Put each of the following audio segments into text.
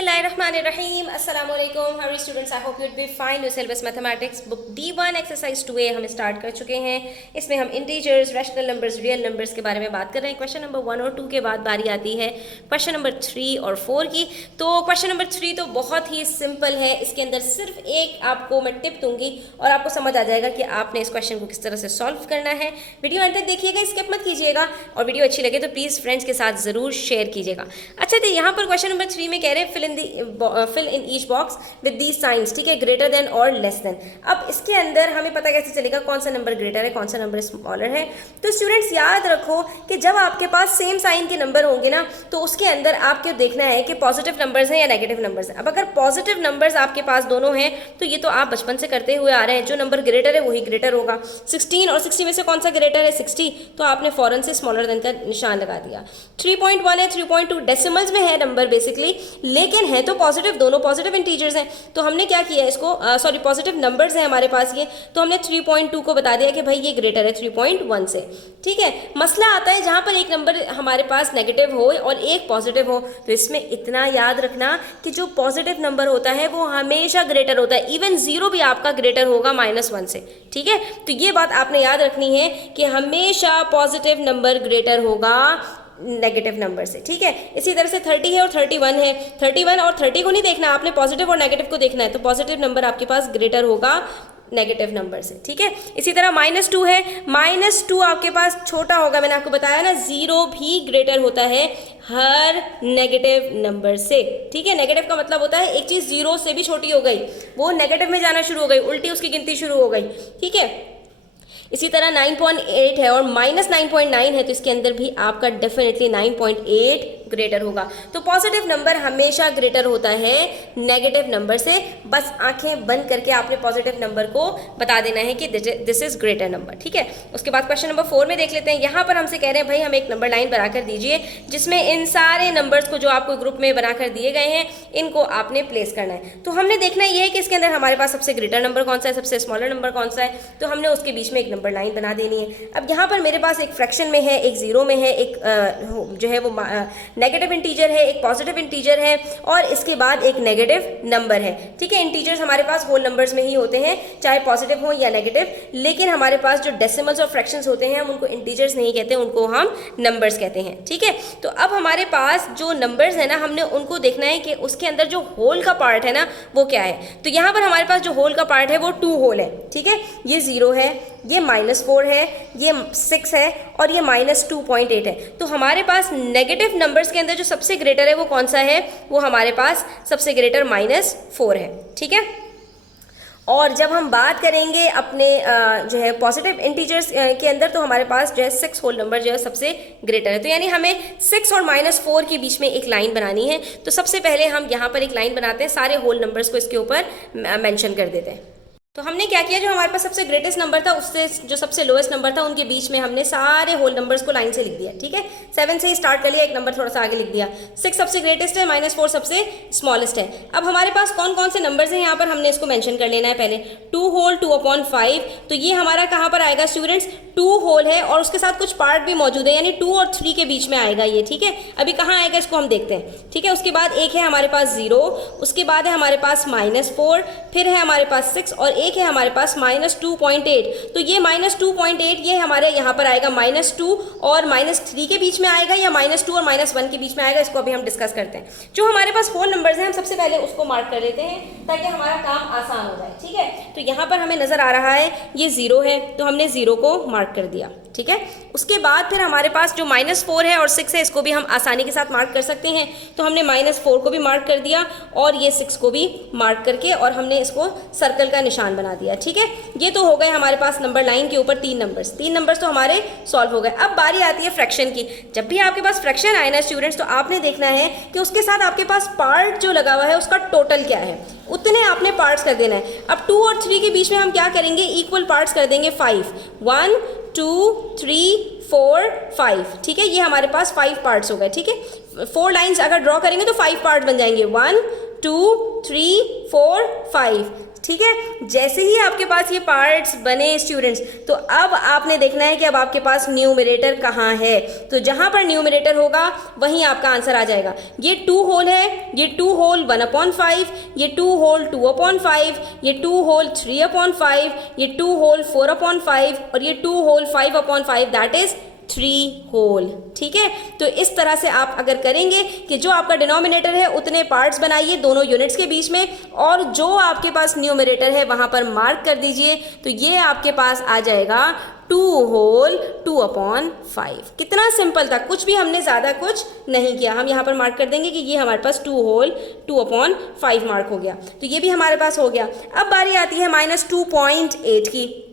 बिस्मिल्लाहिर्रहमानिर्रहीम अस्सलाम वालेकुम how students I hope you will be fine. New syllabus mathematics book D1 exercise 2A हम start कर चुके हैं। इसमें हम integers, rational numbers, real numbers के बारे में बात कर रहे हैं। क्वेश्चन नंबर 1 और 2 के बाद बारी आती है क्वेश्चन नंबर 3 और 4 की। तो क्वेश्चन नंबर 3 तो बहुत ही सिंपल है। इसके अंदर सिर्फ एक आपको मैं टिप दूंगी और आपको समझ आ जाएगा कि आपने इस क्वेश्चन को किस तरह से सॉल्व करना है। वीडियो अंत तक देखिएगा, स्किप मत कीजिएगा, और वीडियो अच्छी लगे तो प्लीज़ फ्रेंड्स के साथ ज़रूर शेयर कीजिएगा। अच्छा, तो यहाँ पर क्वेश्चन नंबर 3 में कह रहे हैं fill in each box with the signs, ठीक है, ग्रेटर देन और लेस देन। अब इसके अंदर हमें पता कैसे चलेगा कौन सा नंबर ग्रेटर है, कौन सा नंबर स्मॉलर है। तो स्टूडेंट्स याद रखो कि जब आपके पास सेम साइन के नंबर होंगे ना, तो उसके अंदर आपको देखना है कि पॉजिटिव नंबर्स हैं या नेगेटिव नंबर्स हैं। अब अगर पॉजिटिव नंबर्स आपके पास दोनों हैं तो ये तो आप बचपन से करते हुए आ रहे हैं, जो नंबर ग्रेटर है वही ग्रेटर होगा। 16 और 60 में से कौन सा ग्रेटर है? 60, तो आपने फौरन से स्मॉलर देन का निशान लगा दिया। 3.1 है, 3.2 डेसिमल्स में है नंबर बेसिकली, लेकिन है तो पॉजिटिव, दोनों पॉजिटिव इंटीजर्स हैं। तो हमने क्या किया इसको, सॉरी पॉजिटिव नंबर्स हैं हमारे पास ये, तो हमने 3.2 को बता दिया कि भाई ये ग्रेटर है 3.1 से, ठीक है। मसला आता है जहां पर एक नंबर हमारे पास नेगेटिव हो और एक पॉजिटिव हो, तो इसमें इतना याद रखना कि जो पॉजिटिव नंबर होता है वो हमेशा ग्रेटर होता है। इवन 0 भी आपका ग्रेटर होगा -1 से, ठीक है। तो ये बात आपने याद रखनी है कि हमेशा पॉजिटिव नंबर ग्रेटर होगा नेगेटिव नंबर से, ठीक है। इसी तरह से 30 है और 31 है। 31 और 30 को नहीं देखना आपने, पॉजिटिव और नेगेटिव को देखना है। तो पॉजिटिव नंबर आपके पास ग्रेटर होगा नेगेटिव नंबर से, ठीक है। इसी तरह -2 है, -2 आपके पास छोटा होगा, मैंने आपको बताया ना, 0 भी ग्रेटर होता है हर नेगेटिव नंबर से, ठीक है। नेगेटिव का मतलब होता है एक चीज़ 0 से भी छोटी हो गई, वो नेगेटिव में जाना शुरू हो गई, उल्टी उसकी गिनती शुरू हो गई, ठीक है। इसी तरह 9.8 है और -9.9 है, तो इसके अंदर भी आपका डेफिनेटली 9.8 ग्रेटर होगा। तो पॉजिटिव नंबर हमेशा ग्रेटर होता है नेगेटिव नंबर से। बस आंखें बंद करके आपने पॉजिटिव नंबर को बता देना है कि दिस इज ग्रेटर नंबर, ठीक है। उसके बाद क्वेश्चन नंबर 4 में देख लेते हैं। यहाँ पर हमसे कह रहे हैं भाई हमें एक नंबर लाइन बनाकर दीजिए जिसमें इन सारे नंबर्स को जो आपको ग्रुप में बनाकर दिए गए हैं इनको आपने प्लेस करना है। तो हमने देखना ये है कि इसके अंदर हमारे पास सबसे ग्रेटर नंबर कौन सा है, सबसे स्मॉलर नंबर कौन सा है, तो हमने उसके बीच में एक नंबर लाइन बना देनी है। अब यहाँ पर मेरे पास एक फ्रैक्शन में है, एक जीरो में है, एक जो है वो नेगेटिव इंटीजर है, एक पॉजिटिव इंटीजर है, और इसके बाद एक नेगेटिव नंबर है, ठीक है। इंटीजर्स हमारे पास होल नंबर्स में ही होते हैं, चाहे पॉजिटिव हो या नेगेटिव, लेकिन हमारे पास जो डेसिमल्स और फ्रैक्शंस होते हैं हम उनको इंटीजर्स नहीं कहते, उनको हम नंबर्स कहते हैं, ठीक है। तो अब हमारे पास जो नंबर्स है ना, हमने उनको देखना है कि उसके अंदर जो होल का पार्ट है ना वो क्या है। तो यहाँ पर हमारे पास जो होल का पार्ट है वो 2 होल है, ठीक है। ये 0 है, ये -4 है, ये 6 है और ये -2.8 है। तो हमारे पास नेगेटिव नंबर्स के अंदर जो सबसे ग्रेटर है वो कौन सा है, वो हमारे पास सबसे ग्रेटर -4 है, ठीक है। और जब हम बात करेंगे अपने जो है पॉजिटिव इंटीजर्स के अंदर, तो हमारे पास जो है 6 होल नंबर जो है सबसे ग्रेटर है। तो यानी हमें 6 और -4 के बीच में एक लाइन बनानी है। तो सबसे पहले हम यहाँ पर एक लाइन बनाते हैं, सारे होल नंबर्स को इसके ऊपर मेंशन कर देते हैं। तो हमने क्या किया, जो हमारे पास सबसे ग्रेटेस्ट नंबर था उससे जो सबसे लोएस्ट नंबर था उनके बीच में हमने सारे होल नंबर्स को लाइन से लिख दिया, ठीक है। 7 से ही स्टार्ट कर लिया, एक नंबर थोड़ा सा आगे लिख दिया। 6 सबसे ग्रेटेस्ट है, -4 सबसे स्मॉलेस्ट है। अब हमारे पास कौन कौन से नंबर्स हैं यहाँ पर हमने इसको मेंशन कर लेना है पहले। 2 होल 2/5, तो ये हमारा कहाँ पर आएगा स्टूडेंट्स, 2 होल है और उसके साथ कुछ पार्ट भी मौजूद है, यानी 2 और 3 के बीच में आएगा ये, ठीक है। अभी कहाँ आएगा इसको हम देखते हैं, ठीक है। उसके बाद एक है हमारे पास 0, उसके बाद है हमारे पास -4, फिर है हमारे पास 6 और एक है हमारे पास -2.8। तो ये -2.8 ये हमारे यहाँ पर आएगा -2 और -3 के बीच में आएगा या -2 और -1 के बीच में आएगा, इसको अभी हम डिस्कस करते हैं। जो हमारे पास होल नंबर्स हैं हम सबसे पहले उसको मार्क कर लेते हैं ताकि हमारा काम आसान हो जाए, ठीक है। तो यहाँ पर हमें नजर आ रहा है ये 0 है, तो हमने 0 को मार्क कर दिया, ठीक है। उसके बाद फिर हमारे पास जो -4 है और 6 है इसको भी हम आसानी के साथ मार्क कर सकते हैं, तो हमने -4 को भी मार्क कर दिया और ये 6 को भी मार्क करके और हमने इसको सर्कल का निशान बना दिया, ठीक है। ये तो हो गए हमारे पास नंबर लाइन के ऊपर 3 नंबर्स तो हमारे सॉल्व हो गए। अब बारी आती है फ्रैक्शन की। जब भी आपके पास फ्रैक्शन आए ना स्टूडेंट्स, तो आपने देखना है कि उसके साथ आपके पास पार्ट जो लगा हुआ है उसका टोटल क्या है, उतने आपने पार्ट्स कर देना है। अब 2 और 3 के बीच में हम क्या करेंगे, इक्वल पार्ट्स कर देंगे 5, 1 2 3 4 5, ठीक है। ये हमारे पास 5 पार्ट्स हो गए, ठीक है। 4 लाइंस अगर ड्रॉ करेंगे तो 5 पार्ट बन जाएंगे, 1 2 3 4 5। ठीक है, जैसे ही आपके पास ये पार्ट्स बने स्टूडेंट्स, तो अब आपने देखना है कि अब आपके पास न्यूमरेटर कहाँ है। तो जहाँ पर न्यूमरेटर होगा वहीं आपका आंसर आ जाएगा। ये 2 होल है, ये 2 होल 1/5, ये 2 होल 2/5, ये 2 होल 3/5, ये 2 होल 4/5 और ये 2 होल 5/5, दैट इज 3 होल। ठीक है, तो इस तरह से आप अगर करेंगे कि जो आपका डिनोमिनेटर है उतने पार्ट्स बनाइए दोनों यूनिट्स के बीच में, और जो आपके पास न्यूमरेटर है वहां पर मार्क कर दीजिए, तो ये आपके पास आ जाएगा 2 होल 2/5। कितना सिंपल था, कुछ भी हमने ज़्यादा कुछ नहीं किया। हम यहाँ पर मार्क कर देंगे कि ये हमारे पास 2 होल 2/5 मार्क हो गया, तो ये भी हमारे पास हो गया। अब बारी आती है -2.8 की।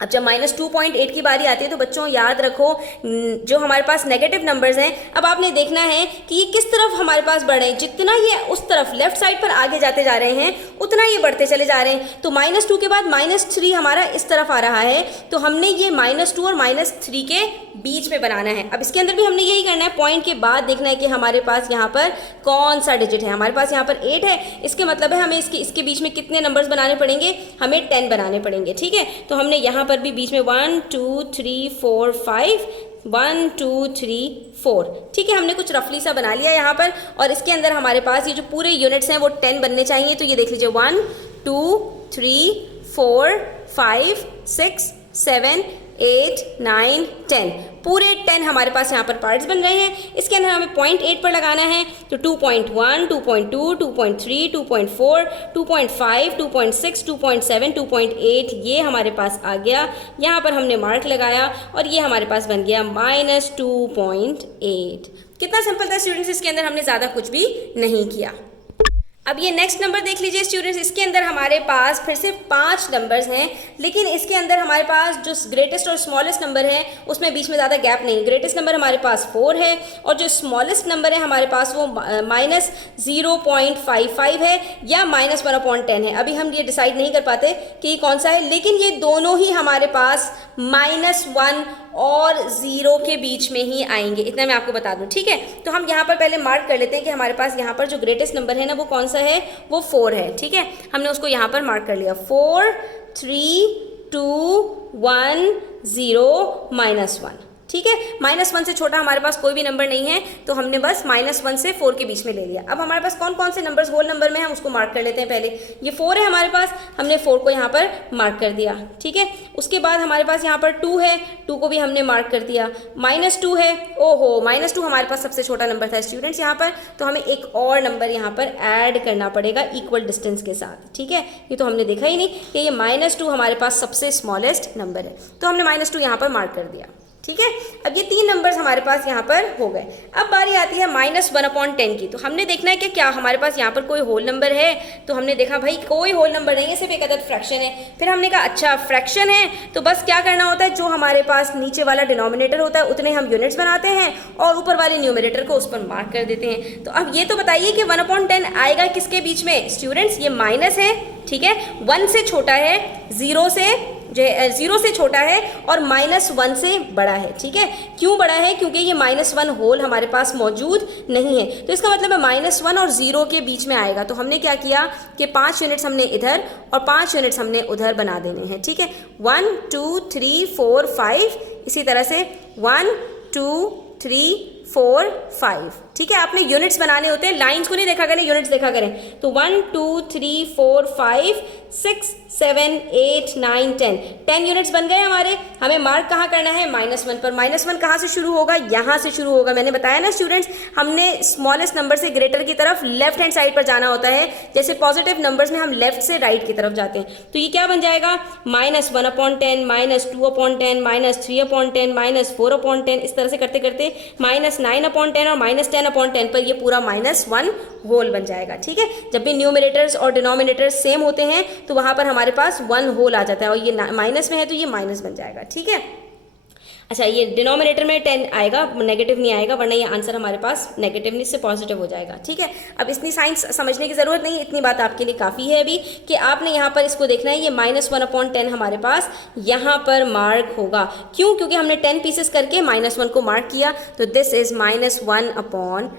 अब जब -2.8 की बारी आती है तो बच्चों याद रखो, जो हमारे पास नेगेटिव नंबर्स हैं, अब आपने देखना है कि ये किस तरफ हमारे पास बढ़े। जितना ये उस तरफ लेफ्ट साइड पर आगे जाते जा रहे हैं उतना ये बढ़ते चले जा रहे हैं। तो -2 के बाद -3 हमारा इस तरफ आ रहा है, तो हमने ये -2 और -3 के बीच में बनाना है। अब इसके अंदर भी हमने यही करना है, पॉइंट के बाद देखना है कि हमारे पास यहाँ पर कौन सा डिजिट है। हमारे पास यहाँ पर 8 है, इसके मतलब है हमें इसके बीच में कितने नंबर्स बनाने पड़ेंगे, हमें 10 बनाने पड़ेंगे। ठीक है, तो हमने यहाँ पर भी बीच में 1 2 3 4 5 1 2 3 4। ठीक है, हमने कुछ रफली सा बना लिया यहाँ पर, और इसके अंदर हमारे पास ये जो पूरे यूनिट्स हैं वो 10 बनने चाहिए। तो ये देख लीजिए 1 2 3 4 5 6 7 8 9 10, पूरे 10 हमारे पास यहाँ पर पार्ट्स बन रहे हैं। इसके अंदर हमें 0.8 पर लगाना है, तो 2.1 2.2 2.3 2.4 2.5 2.6 2.7 2.8 ये हमारे पास आ गया। यहाँ पर हमने मार्क लगाया और ये हमारे पास बन गया -2.8। कितना सिंपल था स्टूडेंट्स, इसके अंदर हमने ज़्यादा कुछ भी नहीं किया। अब ये नेक्स्ट नंबर देख लीजिए स्टूडेंट्स, इसके अंदर हमारे पास फिर से 5 नंबर्स हैं, लेकिन इसके अंदर हमारे पास जो ग्रेटेस्ट और स्मॉलेस्ट नंबर है उसमें बीच में ज़्यादा गैप नहीं। ग्रेटेस्ट नंबर हमारे पास 4 है और जो स्मॉलेस्ट नंबर है हमारे पास वो -0.55 है या -1/10 है। अभी हम ये डिसाइड नहीं कर पाते कि ये कौन सा है, लेकिन ये दोनों ही हमारे पास -1 और 0 के बीच में ही आएंगे, इतना मैं आपको बता दूं। ठीक है, तो हम यहाँ पर पहले मार्क कर लेते हैं कि हमारे पास यहाँ पर जो ग्रेटेस्ट नंबर है ना वो कौन सा है, वो 4 है। ठीक है, हमने उसको यहाँ पर मार्क कर लिया। 4 3 2 1 0 -1। ठीक है, -1 से छोटा हमारे पास कोई भी नंबर नहीं है, तो हमने बस -1 से 4 के बीच में ले लिया। अब हमारे पास कौन कौन से नंबर्स होल नंबर में है उसको मार्क कर लेते हैं। पहले ये 4 है हमारे पास, हमने 4 को यहाँ पर मार्क कर दिया। ठीक है, उसके बाद हमारे पास यहाँ पर 2 है, 2 को भी हमने मार्क कर दिया। -2 है, ओहो -2 हमारे पास सबसे छोटा नंबर था स्टूडेंट्स यहाँ पर, तो हमें एक और नंबर यहाँ पर ऐड करना पड़ेगा इक्वल डिस्टेंस के साथ। ठीक है, ये तो हमने देखा ही नहीं कि ये -2 हमारे पास सबसे स्मॉलेस्ट नंबर है, तो हमने -2 यहाँ पर मार्क कर दिया। ठीक है, अब ये 3 नंबर्स हमारे पास यहाँ पर हो गए। अब बारी आती है -1/10 की। तो हमने देखना है कि क्या हमारे पास यहाँ पर कोई होल नंबर है, तो हमने देखा भाई कोई होल नंबर नहीं है, सिर्फ एक अदद फ्रैक्शन है। फिर हमने कहा अच्छा फ्रैक्शन है तो बस क्या करना होता है, जो हमारे पास नीचे वाला डिनोमिनेटर होता है उतने हम यूनिट्स बनाते हैं और ऊपर वाले न्यूमरेटर को उस पर मार्क कर देते हैं। तो अब ये तो बताइए कि 1/10 आएगा किसके बीच में स्टूडेंट्स, ये माइनस है। ठीक है, 1 से छोटा है, 0 से छोटा है और -1 से बड़ा है। ठीक है, क्यों बड़ा है, क्योंकि ये -1 होल हमारे पास मौजूद नहीं है, तो इसका मतलब है -1 और 0 के बीच में आएगा। तो हमने क्या किया कि 5 यूनिट्स हमने इधर और 5 यूनिट्स हमने उधर बना देने हैं। ठीक है, 1 2 3 4 5, इसी तरह से 1 2 3 4 5। ठीक है, आपने यूनिट्स बनाने होते हैं, लाइंस को नहीं देखा करें, यूनिट्स देखा करें। तो 1 2 3 4 5 6 7 8 9 10 यूनिट्स बन गए हमारे। हमें मार्क कहाँ करना है, -1 पर। -1 कहाँ से शुरू होगा, यहाँ से शुरू होगा। मैंने बताया ना स्टूडेंट्स, हमने स्मॉलेस्ट नंबर से ग्रेटर की तरफ लेफ्ट हैंड साइड पर जाना होता है, जैसे पॉजिटिव नंबर्स में हम लेफ्ट से राइट की तरफ जाते हैं। तो ये क्या बन जाएगा, -1/10 -2/10 -3/10 -4/10, इस तरह से करते करते -9/10 और -10/10 पर ये पूरा -1 होल बन जाएगा। ठीक है, जब भी न्यूमरेटर्स और डिनोमिनेटर्स सेम होते हैं तो वहां पर हमारे पास 1 होल आ जाता है, और ये माइनस में है तो ये माइनस बन जाएगा। ठीक है, अच्छा ये डिनोमिनेटर में 10 आएगा, नेगेटिव नहीं आएगा, वरना ये आंसर हमारे पास नेगेटिव से पॉजिटिव हो जाएगा। ठीक है, अब इतनी साइंस समझने की ज़रूरत नहीं, इतनी बात आपके लिए काफ़ी है अभी कि आपने यहाँ पर इसको देखना है। ये -1/10 हमारे पास यहाँ पर मार्क होगा, क्यों, क्योंकि हमने 10 पीसेस करके -1 को मार्क किया, तो दिस इज -1/10।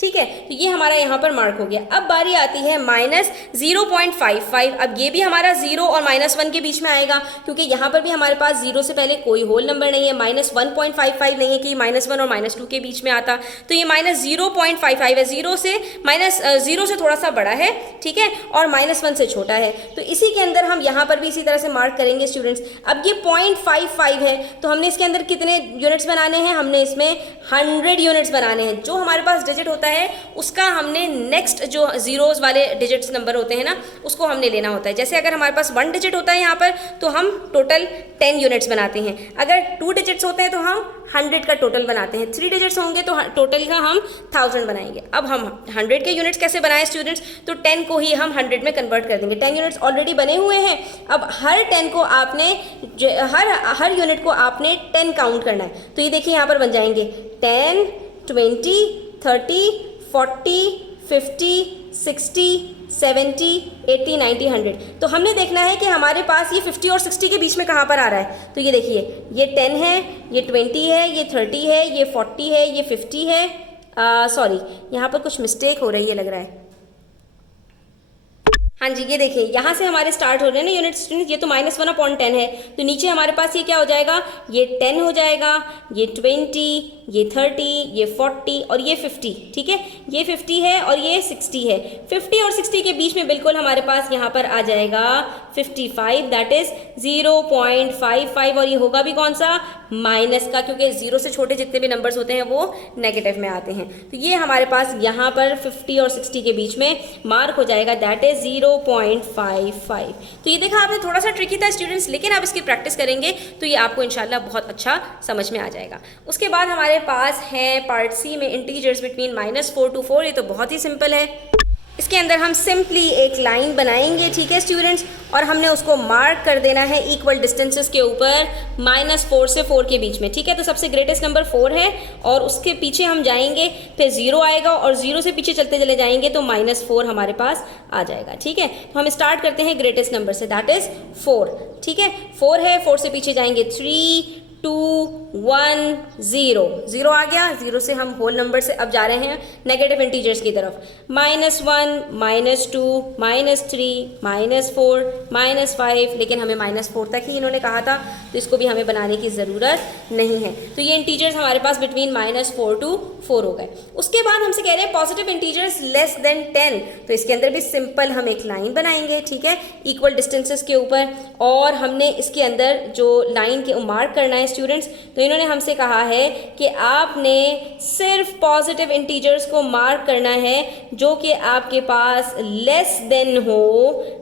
ठीक है, तो ये हमारा यहाँ पर मार्क हो गया। अब बारी आती है -0.55। अब ये भी हमारा 0 और -1 के बीच में आएगा, क्योंकि यहाँ पर भी हमारे पास 0 से पहले कोई होल नंबर नहीं है, -1.55 नहीं है कि -1 और -2 के बीच में आता, तो ये -0.55 है, 0 से थोड़ा सा बड़ा है, ठीक है, और -1 से छोटा है। तो इसी के अंदर हम यहाँ पर भी इसी तरह से मार्क करेंगे स्टूडेंट्स। अब ये 0.55 है, तो हमने इसके अंदर कितने यूनिट्स बनाने हैं, हमने इसमें 100 यूनिट्स बनाने हैं। जो हमारे पास डिजिट होता है उसका हमने नेक्स्ट जो जीरोस वाले डिजिट्स नंबर होते हैं ना, उसको हमने लेना होता है। जैसे अगर हमारे पास 1 डिजिट होता है यहाँ पर, तो हम टोटल 10 यूनिट्स बनाते हैं। अगर 2 डिजिट्स होते हैं तो हम 100 का टोटल बनाते हैं। 3 डिजिट्स होंगे तो टोटल का हम 1000 बनाएंगे। अब हम 100 के यूनिट्स कैसे बनाएं स्टूडेंट्स, तो 10 को ही हम 100 में कन्वर्ट कर देंगे। 10 यूनिट्स ऑलरेडी बने हुए हैं। अब हर 10 को आपने हर यूनिट को आपने 10 काउंट करना है। तो ये देखिए यहाँ पर बन जाएंगे 10, 20, 30, 40, 50, 60, 70, 80, 90, 100। तो हमने देखना है कि हमारे पास ये 50 और 60 के बीच में कहाँ पर आ रहा है। तो ये देखिए, ये 10 है, ये 20 है, ये 30 है, ये 40 है, ये 50 है। सॉरी, यहाँ पर कुछ मिस्टेक हो रही है लग रहा है। हाँ जी, ये देखिए यहाँ से हमारे स्टार्ट हो रहे हैं ना यूनिट स्टूडेंट्स। ये तो -1/10 है, तो नीचे हमारे पास ये क्या हो जाएगा, ये 10 हो जाएगा, ये 20, ये 30, ये 40 और ये 50। ठीक है, ये 50 है और ये 60 है। 50 और 60 के बीच में बिल्कुल हमारे पास यहाँ पर आ जाएगा 55, दैट इज 0.55। और ये होगा भी कौन सा, माइनस का, क्योंकि 0 से छोटे जितने भी नंबर्स होते हैं वो नेगेटिव में आते हैं। तो ये हमारे पास यहाँ पर 50 और 60 के बीच में मार्क हो जाएगा, दैट इज 0.55। तो ये देखा आपने, थोड़ा सा ट्रिकी था स्टूडेंट्स, लेकिन आप इसकी प्रैक्टिस करेंगे तो ये आपको इंशाल्लाह बहुत अच्छा समझ में आ जाएगा। उसके बाद हमारे पास है पार्ट सी में इंटीजर्स बिटवीन -4 to 4। ये तो बहुत ही सिंपल है। इसके अंदर हम सिंपली एक लाइन बनाएंगे, ठीक है स्टूडेंट्स, और हमने उसको मार्क कर देना है इक्वल डिस्टेंसेस के ऊपर -4 से 4 के बीच में। ठीक है, तो सबसे ग्रेटेस्ट नंबर 4 है और उसके पीछे हम जाएंगे, फिर 0 आएगा और 0 से पीछे चलते चले जाएंगे तो -4 हमारे पास आ जाएगा। ठीक है, तो हम स्टार्ट करते हैं ग्रेटेस्ट नंबर से, दैट इज 4। ठीक है, 4 है, 4 से पीछे जाएंगे 3, 2, 1, 0। 0 आ गया, 0 से हम होल नंबर से अब जा रहे हैं नेगेटिव इंटीजर्स की तरफ। -1, -2, -3, -4, -5, लेकिन हमें -4 तक ही इन्होंने कहा था, तो इसको भी हमें बनाने की ज़रूरत नहीं है। तो ये इंटीजर्स हमारे पास बिटवीन -4 to 4 हो गए। उसके बाद हमसे कह रहे हैं पॉजिटिव इंटीजर्स लेस देन 10। तो इसके अंदर भी सिंपल हम एक लाइन बनाएंगे, ठीक है, इक्वल डिस्टेंसेस के ऊपर, और हमने इसके अंदर जो लाइन के मार्क करना है स्टूडेंट्स, तो इन्होंने हमसे कहा है कि आपने सिर्फ पॉजिटिव इंटीजर्स को मार्क करना है जो कि आपके पास लेस देन हो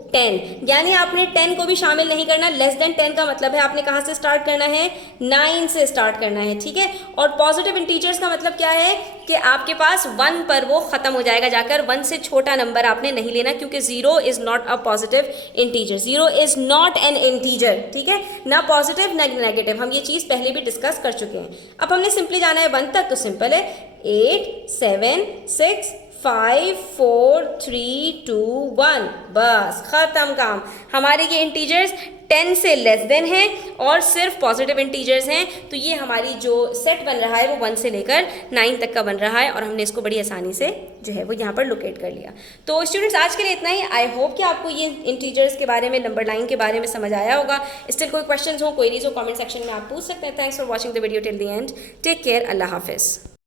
10, यानी आपने 10 को भी शामिल नहीं करना। लेस देन 10 का मतलब है आपने कहाँ से स्टार्ट करना है, 9 से स्टार्ट करना है। ठीक है, और पॉजिटिव इंटीजर्स का मतलब क्या है कि आपके पास 1 पर वो खत्म हो जाएगा जाकर। 1 से छोटा नंबर आपने नहीं लेना, क्योंकि 0 is not a positive integer. 0 is not an integer. ठीक है, ना पॉजिटिव ना नेगेटिव, हम ये चीज़ पहले भी डिस्कस कर चुके हैं। अब हमने सिंपली जाना है 1 तक, तो सिंपल है 8, 7, 6, 5, 4, 3, 2, 1, बस खत्म काम। हमारे ये इंटीजर्स 10 से लेस देन है और सिर्फ पॉजिटिव इंटीजर्स हैं। तो ये हमारी जो सेट बन रहा है वो 1 से लेकर 9 तक का बन रहा है, और हमने इसको बड़ी आसानी से जो है वो यहाँ पर लोकेट कर लिया। तो स्टूडेंट्स आज के लिए इतना ही। आई होप कि आपको ये इंटीजर्स के बारे में, नंबर लाइन के बारे में समझ आया होगा। स्टिल कोई क्वेश्चन हो, क्वेरीज हो, कमेंट सेक्शन में आप पूछ सकते हैं। Thanks for watching the video till the end. Take care, अल्लाह हाफिज़।